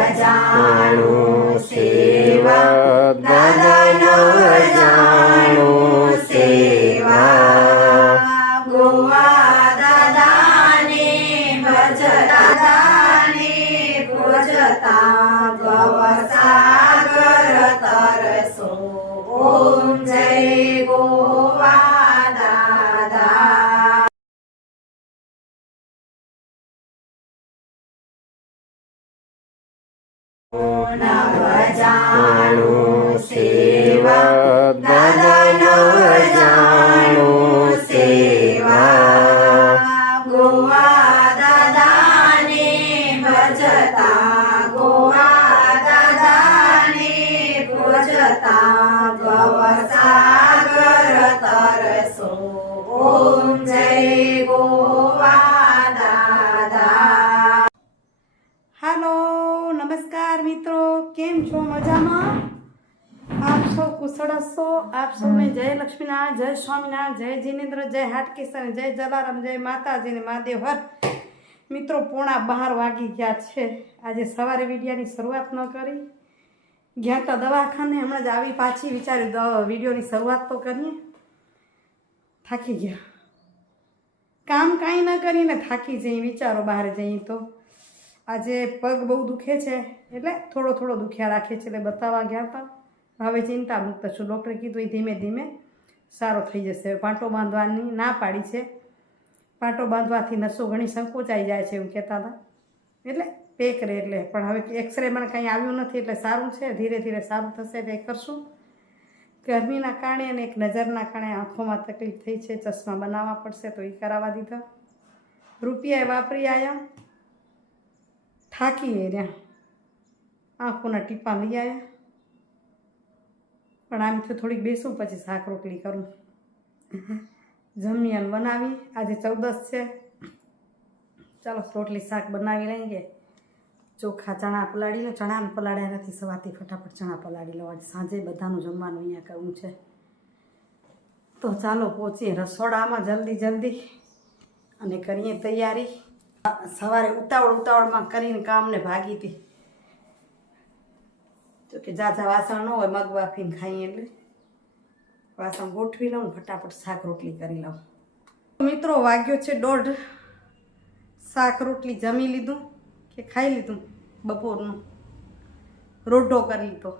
નવજાણું સેવા દાદા નવજાણું સેવા ગોવા દાદાને ભજતા ભવસાગર તરસો ઓમ જય ગોવા દાદા નવજાણું સેવા દાદા નવજાણું સેવા ગોવા દાદાને ભજતા ગોવા દાદાને ભજતા ભવસાગર તરસો ઓમ જય ગોવા દાદા. હાલો, નમસ્કાર મિત્રો, કેમ છો? મજામાં? આપ સૌ કુશળ હશો? આપ સૌને જય લક્ષ્મીનારાયણ, જય સ્વામિનારાયણ, જય જીનેન્દ્ર, જય હાટકેશ્વર, જય જલારામ, જય માતાજી ને મહાદેવ હર. મિત્રો, 11:30 વાગી ગયા છે. આજે સવારે વિડીયોની શરૂઆત ન કરી, ગયા તો દવાખાને, હમણાં જ આવી પાછી, વિચાર્યું વિડીયોની શરૂઆત તો કરીએ. થાકી ગયા, કામ કાંઈ ન કરીને થાકી જઈએ, વિચારો બહાર જઈએ તો. આજે પગ બહુ દુખે છે, એટલે થોડો દુખ્યા રાખે છે, એટલે બતાવવા ગયા હતા. હવે ચિંતા મુક્ત છું. ડૉક્ટરે કીધું એ ધીમે ધીમે સારો થઈ જશે. પાટો બાંધવાની ના પાડી છે. પાટો બાંધવાથી નસો ઘણી સંકોચાઈ જાય છે એવું કહેતા હતા, એટલે પેક રહે. એટલે પણ હવે એક્સરેમાં કંઈ આવ્યું નથી, એટલે સારું છે. ધીરે ધીરે સારું થશે, તે કરશું. ગરમીના કારણે અને એક નજરના કારણે આંખોમાં તકલીફ થઈ છે. ચશ્મા બનાવવા પડશે, તો એ કરાવવા દીધા. રૂપિયા વાપરી આવ્યા, થાકી રહ્યા, આંખોના ટીપા લઈ આવ્યા. પણ આમથી થોડીક બેસું, પછી શાક રોટલી કરું. જમ્યાન બનાવી, આજે 14 છે. ચાલો રોટલી શાક બનાવી લઈએ. ચોખા ચણા પલાળી લો. ચણા પલાળ્યા નથી, સવારથી ફટાફટ ચણા પલાળી લો. આજે સાંજે બધાનું જમવાનું અહીંયા કરવું છે. તો ચાલો પહોંચીએ રસોડામાં જલ્દી અને કરીએ તૈયારી. સવારે ઉતાવળમાં કરીને કામને ભાગી હતી. જોકે ઝાઝા વાસણ ન હોય, મગ બાફીને ખાઈએ એટલે વાસણ ગોઠવી લઉં, ફટાફટ શાક રોટલી કરી લઉં. મિત્રો, વાગ્યો છે 1:30. શાક રોટલી જમી લીધું કે ખાઈ લીધું? બપોરનું રોટો કરી લીધો.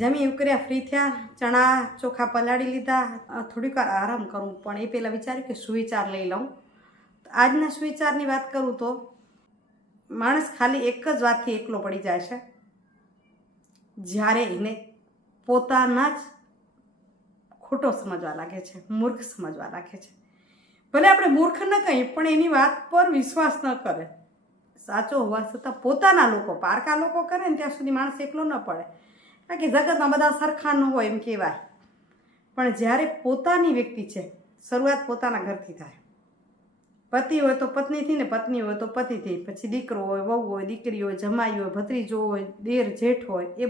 જમી ઉકર્યા, ફ્રી થયા, ચણા ચોખા પલાળી લીધા. થોડીક વાર આરામ કરું, પણ એ પહેલાં વિચાર્યું કે સુવિચાર લઈ લઉં. આજના સુવિચારની વાત કરું તો, માણસ ખાલી એક જ વાતથી એકલો પડી જાય છે, જ્યારે એને પોતાના જ ખોટો સમજવા લાગે છે, મૂર્ખ સમજવા લાગે છે. ભલે આપણે મૂર્ખ ન કહીએ, પણ એની વાત પર વિશ્વાસ ન કરે. સાચો હોવા છતાં પોતાના લોકો, પારકા લોકો કરે ને ત્યાં સુધી માણસ એકલો ન પડે. કારણ કે જગતમાં બધા સરખા ન હોય એમ કહેવાય. પણ જ્યારે પોતાની વ્યક્તિ છે, શરૂઆત પોતાના ઘરથી થાય. પતિ હોય તો પત્નીથી, ને પત્ની હોય તો પતિથી, પછી દીકરો હોય, વહુ હોય, દીકરી હોય, જમાઈ હોય, ભત્રીજો હોય, દેર જેઠ હોય, એ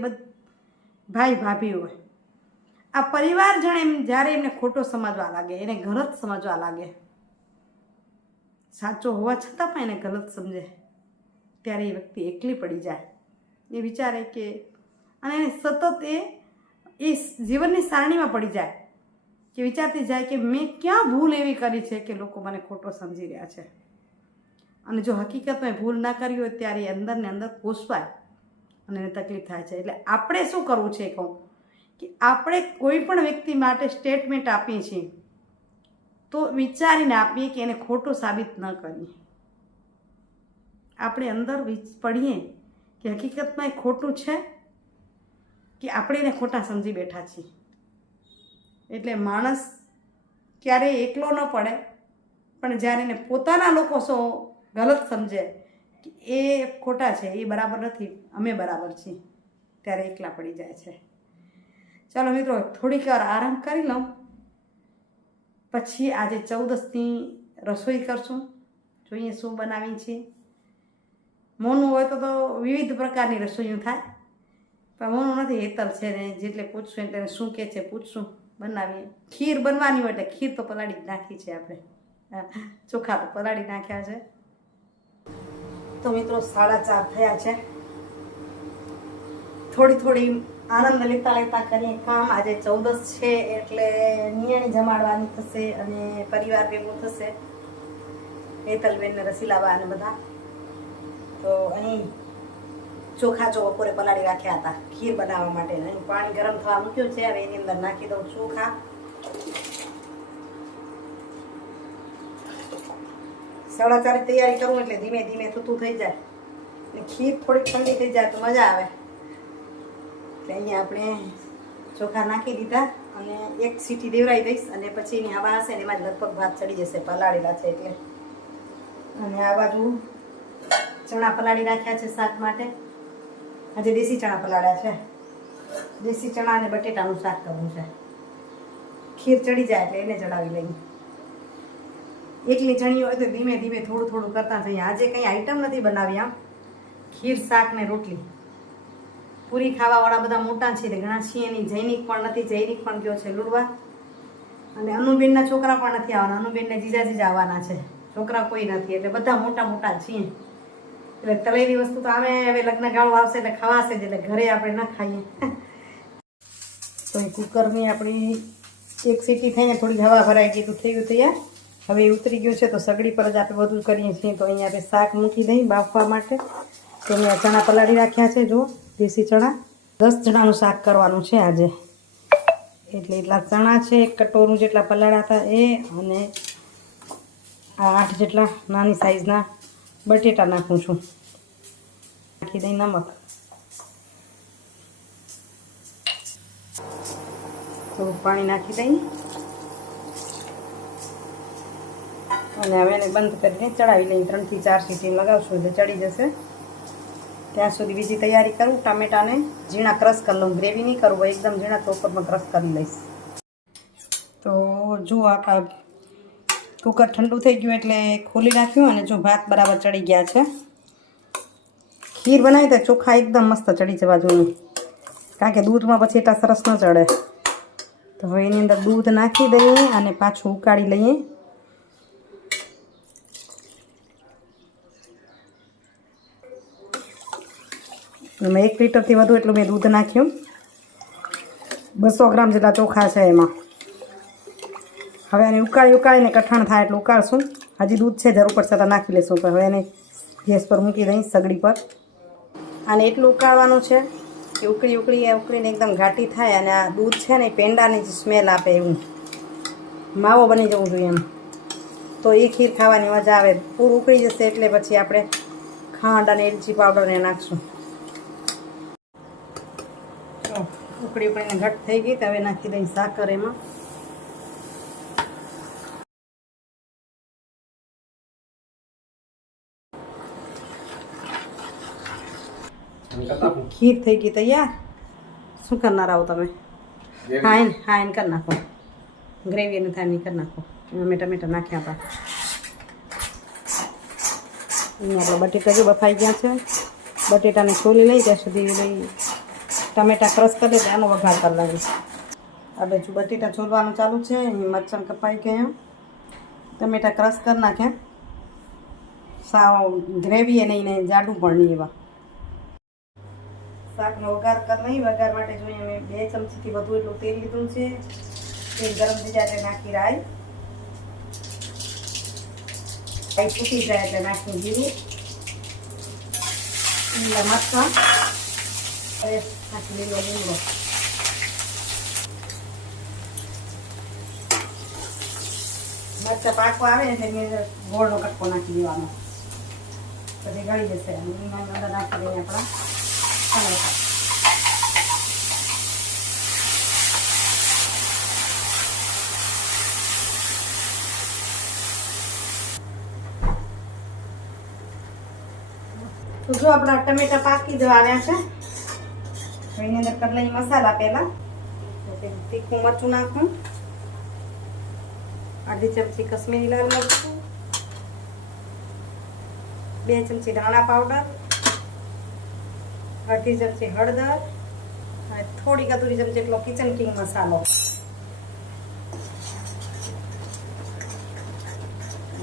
ભાઈ ભાભી હોય. આ પરિવારજણ એમ જ્યારે એમને ખોટો સમજવા લાગે, એને ગલત સમજવા લાગે, સાચો હોવા છતાં પણ એને ગલત સમજે, ત્યારે એ વ્યક્તિ એકલી પડી જાય. એ વિચારે કે, અને એને સતત એ જીવનની સારણીમાં પડી જાય, કે વિચારતી જાય કે મેં ક્યાં ભૂલ એવી કરી છે કે લોકો મને ખોટો સમજી રહ્યા છે. અને જો હકીકતમાં ભૂલ ના કરી હોય, ત્યારે અંદર ને અંદર કોસવાય અને એને તકલીફ થાય છે. એટલે આપણે શું કરવું છે, કહું કે આપણે કોઈ પણ વ્યક્તિ માટે સ્ટેટમેન્ટ આપીએ છીએ તો વિચારીને આપીએ કે એને ખોટું સાબિત ન કરીએ. આપણે અંદર પડીએ કે હકીકતમાં એ ખોટું છે કે આપણે એને ખોટા સમજી બેઠા છીએ. એટલે માણસ ક્યારેય એકલો ન પડે, પણ જ્યારે એને પોતાના લોકો ગલત સમજે કે એ ખોટા છે, એ બરાબર નથી, અમે બરાબર છીએ, ત્યારે એકલા પડી જાય છે. ચાલો મિત્રો, થોડીક વાર આરામ કરી લઉં, પછી આજે 14ની રસોઈ કરશું. જોઈએ શું બનાવી છે. મોનું હોય તો વિવિધ પ્રકારની રસોઈઓ થાય, પણ મોનું નથી, હેતલ છે ને, જેટલે પૂછશું તેને શું કહે છે પૂછશું, બનાવીએ. ખીર બનવાની હોય એટલે ખીર તો પલાળી જ નાખી છે આપણે, ચોખા તો પલાળી નાખ્યા છે. તો મિત્રો 4:30 થયા છે. થોડી આનંદ લેતા લેતા કરીએ કામ. આજે 14 છે એટલે નિયાણી જમાડવાની થશે અને પરિવાર ભેગું થશે, હેતલબેન ને રસીલાબા અને બધા. તો અહીં ચોખા બપોરે પલાળી રાખ્યા હતા ખીર બનાવવા માટે. અહીં પાણી ગરમ થવા મૂક્યું છે, હવે એની અંદર નાખી દઉં ચોખા. સાડા ચારે તૈયારી કરું એટલે ધીમે ધીમે થતું થઈ જાય અને ખીર થોડીક ઠંડી થઈ જાય તો મજા આવે. એટલે અહીંયા આપણે ચોખા નાખી દીધા અને એક સીટી દેવરાઈ દઈશ અને પછી એની હવા હશે ને એમાં જ લગભગ ભાત ચડી જશે, પલાળેલા છે એટલે. અને આ બાજુ ચણા પલાળી રાખ્યા છે શાક માટે. આજે દેશી ચણા પલાળ્યા છે. દેશી ચણા અને બટેટાનું શાક કરવું છે. ખીર ચડી જાય એટલે એને ચડાવી લઈએ. એકલી ચણી હોય તો ધીમે ધીમે થોડું કરતા થઈએ. આજે કંઈ આઈટમ નથી બનાવી, આમ ખીર શાક ને રોટલી. પૂરી ખાવાવાળા બધા મોટા છે તે ઘણા છીએ નહીં. જૈનિક પણ નથી, જૈનિક પણ ગયો છે લુડવા. અને અનુબેનના છોકરા પણ નથી આવવાના. અનુબેનને જીજા આવવાના છે, છોકરા કોઈ નથી. એટલે બધા મોટા છીએ. એટલે તળેલી વસ્તુ તો આવે હવે લગ્ન ગાળો આવશે એટલે ખવાશે જ, એટલે ઘરે આપણે ન ખાઈએ. તો એ કુકરની આપણી એક સીટી થઈને થોડી હવા ભરાઈ ગઈ તો થઈ ગયું તૈયાર. હવે એ ઉતરી ગયું છે તો સગડી પર જ આપણે બધું કરીએ છીએ. તો અહીંયા આપણે શાક મૂકી દઈ બાફવા માટે. તો અહીંયા ચણા પલાળી રાખ્યા છે, જો દેશી ચણા. 10 જણાનું શાક કરવાનું છે આજે, એટલે એટલા ચણા છે. 1 કટોરું જેટલા પલાળ્યા હતા એ, અને આ 8 જેટલા નાની સાઈઝના બટેટા નાખું છું. નાખી દઈ નમક. થોડું પાણી નાખી દઈ અને હવે એને બંધ કરીને ચડાવી લઈએ. 3 થી 4 સીટી લગાવશું એટલે ચડી જશે. ત્યાં સુધી બીજી તૈયારી કરું. ટામેટાને ઝીણા ક્રશ કરી લઉં. ગ્રેવી નહીં કરું, એકદમ ઝીણા ચોપરમાં ક્રશ કરી લઈશ. તો જો આપણા કુકર ઠંડુ થઈ ગયું એટલે ખોલી નાખ્યું અને જો ભાત બરાબર ચડી ગયા છે. ખીર બનાવી તો ચોખા એકદમ મસ્ત ચડી જવા જોઈએ, કારણ કે દૂધમાં પછી એટલા સરસ ન ચડે. તો હવે એની અંદર દૂધ નાખી દઈએ અને પાછું ઉકાળી લઈએ. એમાં 1 લીટરથી વધુ એટલું મેં દૂધ નાખ્યું. 200 ગ્રામ જેટલા ચોખા છે એમાં. હવે એને ઉકાળીને કઠણ થાય એટલે ઉકાળશું. હજી દૂધ છે, જરૂર પડશે તો નાખી લઈશું. પણ હવે એને ગેસ પર મૂકી દઈ સગડી પર. આને એટલું ઉકાળવાનું છે કે ઉકળીને એકદમ ઘાટી થાય અને આ દૂધ છે ને પેંડાની જ સ્મેલ આપે, એવું માવો બની જવું જોઈએ એમ. તો એ ખીર ખાવાની મજા આવે. પૂરું ઉકળી જશે એટલે પછી આપણે ખાંડ અને એલચી પાવડર ને નાખશું. ઉકળીને ઘટ થઈ ગઈ તો હવે નાખી દઈ સાકર એમાં. ખીર થઈ ગઈ તૈયાર. શું કરનાર આવો તમે? હા એને કરી નાખો. ગ્રેવી એને થાય નહીં કરી નાખો. એમાં ટમેટા નાખ્યા હતા. અહીંયા આપણે બટેટા જો બફાઈ ગયા છે. બટેટાને છોલી લઈ ત્યાં સુધી લઈ ટમેટા ક્રશ કરી દે, આનો વઘાર કરી લાગે. આ બાજુ બટેટા છોલવાનું ચાલુ છે. અહીં મરચાં કપાઈ ગયા, ટમેટા ક્રશ કરી નાખ્યા. સાવ ગ્રેવી એને જાડું પણ નહીં એવા. શાકનો વઘાર કરી લઈ. વઘાર માટે જોઈએ મેં 2 ચમચીથી વધુ એટલું તેલ લીધું છે. તેલ ગરમ થઈ જાય એટલે નાખી રાઈ ફૂટી જાય એટલે નાખી જીરું, લીલા મરચાં, નાખી લીલો લીમડો. મરચાં પાકવા આવે એટલે મેં ગોળનો કટકો નાખી દેવાનો, પછી ગળી જશે. અંદર નાખી દઈએ આપણા ટમેટા. તો જો આપણા ટમેટા પાકી જવા આવ્યા છે. એની અંદર કરી લઈએ મસાલા. પહેલા તીખું મરચું નાખું, અડધી ચમચી કશ્મીરી લાલ મરચું, 2 ચમચી ધાણા પાવડર, અડધી ચમચી હળદર અને થોડીક અધૂરી ચમચી એટલો કિચન કિંગ મસાલો.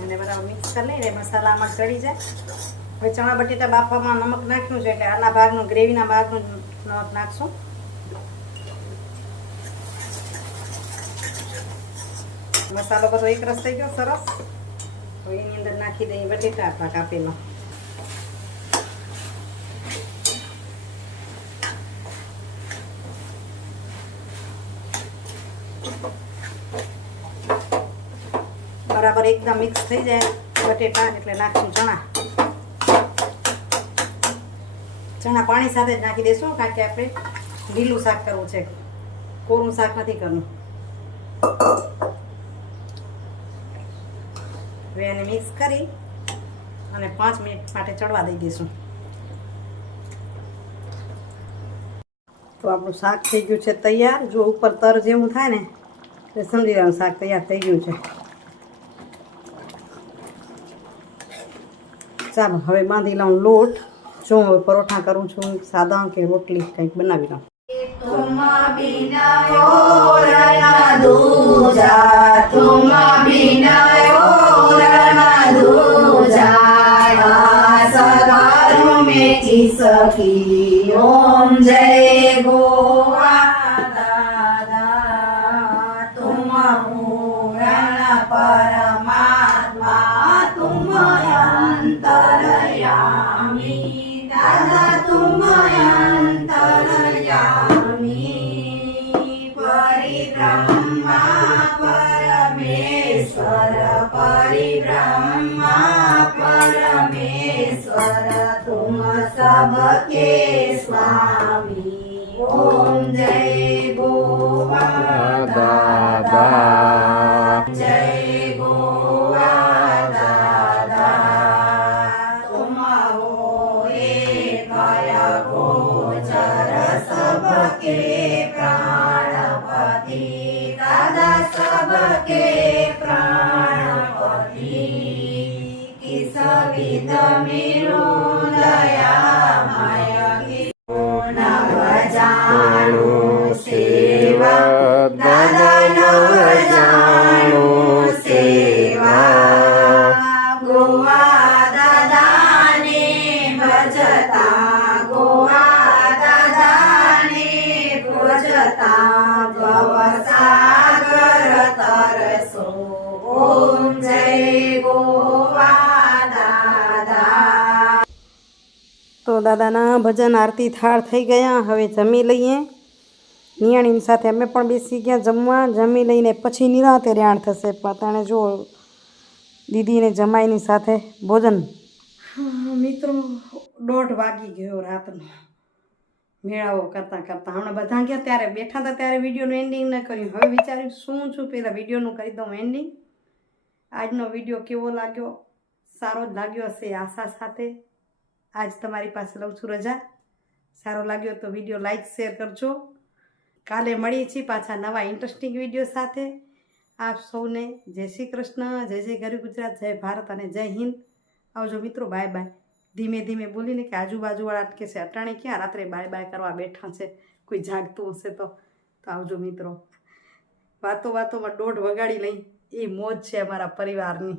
અને બરાબર મિક્સ કરી લઈને મસાલામાં ચડી જાય હવે ચણા બટેટા બાફવામાં નમક નાખ્યું છે એટલે આના ભાગનું ગ્રેવીના ભાગનું નમક નાખશું. મસાલો બધો એક રસ થઈ ગયો સરસ. તો એની અંદર નાખી દઈએ બટેટા આપણા કાપેલો. બરાબર એકદમ મિક્સ થઈ જાય બટેટા એટલે નાખશું ચણા. ચણા પાણી સાથે જ નાખી દઈશું કારણ કે આપણે લીલું શાક કરવું છે, કોરું શાક નથી કરવું. હવે એને મિક્સ કરી અને 5 મિનિટ માટે ચડવા દઈ દઈશું. તો આપણું શાક થઈ ગયું છે તૈયાર. જો ઉપર તર જેવું થાય ને તો સમજી લેવાનું શાક તૈયાર થઈ ગયું છે. ચાલો હવે બાંધી લઉં લોટ. જો હવે પરોઠા કરું છું, સાદા કે રોટલી કંઈક બનાવી લઉં. तुम बिना और न दूजा, तुम बिना और न दूजा, सगारों में जिसकी ओम जय गोवा दादा, तुम पूर्ण परमात्मा, तुम अंतरयामी दादा, तुम अंतरयामी, परिब्रह्मा परमेश्वर, परिब्रह्मा परमेश्वर, तुम सबके स्वामी, ओम जय गोवा दादा, जय गोवा दादा, तुम हो एक गोचर सबके प्राणपति दादा, सबके प्राणपति, किस विध मेरु दयामय, नव जाणु सेवा दादा, नव जाणु सेवा, गोवा दादा ने भजता, गोवा दादा ने भजता, गवसागर तरसो, ओम जय गोवा दादा. તો દાદાના ભજન આરતી થાળ થઈ ગયા. હવે જમી લઈએ. નિયાણીની સાથે અમે પણ બેસી ગયા જમવા. જમી લઈને પછી નિરાંતે રેણ થશે. પાતાણે જો દીદીને જમાઈની સાથે ભોજન. મિત્રો 1:30 વાગી ગયો રાતનો. મેળાઓ કરતાં કરતાં હમણાં બધા ગયા ત્યારે બેઠા હતા ત્યારે વિડીયોનું એન્ડિંગ ન કર્યું. હવે વિચાર્યું શું છું પહેલાં વિડીયોનું કરી દઉં એન્ડિંગ. આજનો વિડીયો કેવો લાગ્યો? સારો જ લાગ્યો હશે આશા સાથે. આજ તમારી પાસે લઉં છું રજા. સારો લાગ્યો તો વિડીયો લાઈક શેર કરજો. કાલે મળીએ છીએ પાછા નવા ઇન્ટરેસ્ટિંગ વિડીયો સાથે. આપ સૌને જય શ્રી કૃષ્ણ, જય જય ગરીબ ગુજરાત, જય ભારત અને જય હિન્દ. આવજો મિત્રો, બાય બાય. ધીમે ધીમે બોલીને કે આજુબાજુવાળા અટકે છે અટાણે ક્યાં રાત્રે બાય બાય કરવા બેઠા છે, કોઈ જાગતું હશે તો આવજો મિત્રો. વાતો વાતોમાં 1:30 વગાડી લઈ એ મોજ છે અમારા પરિવારની.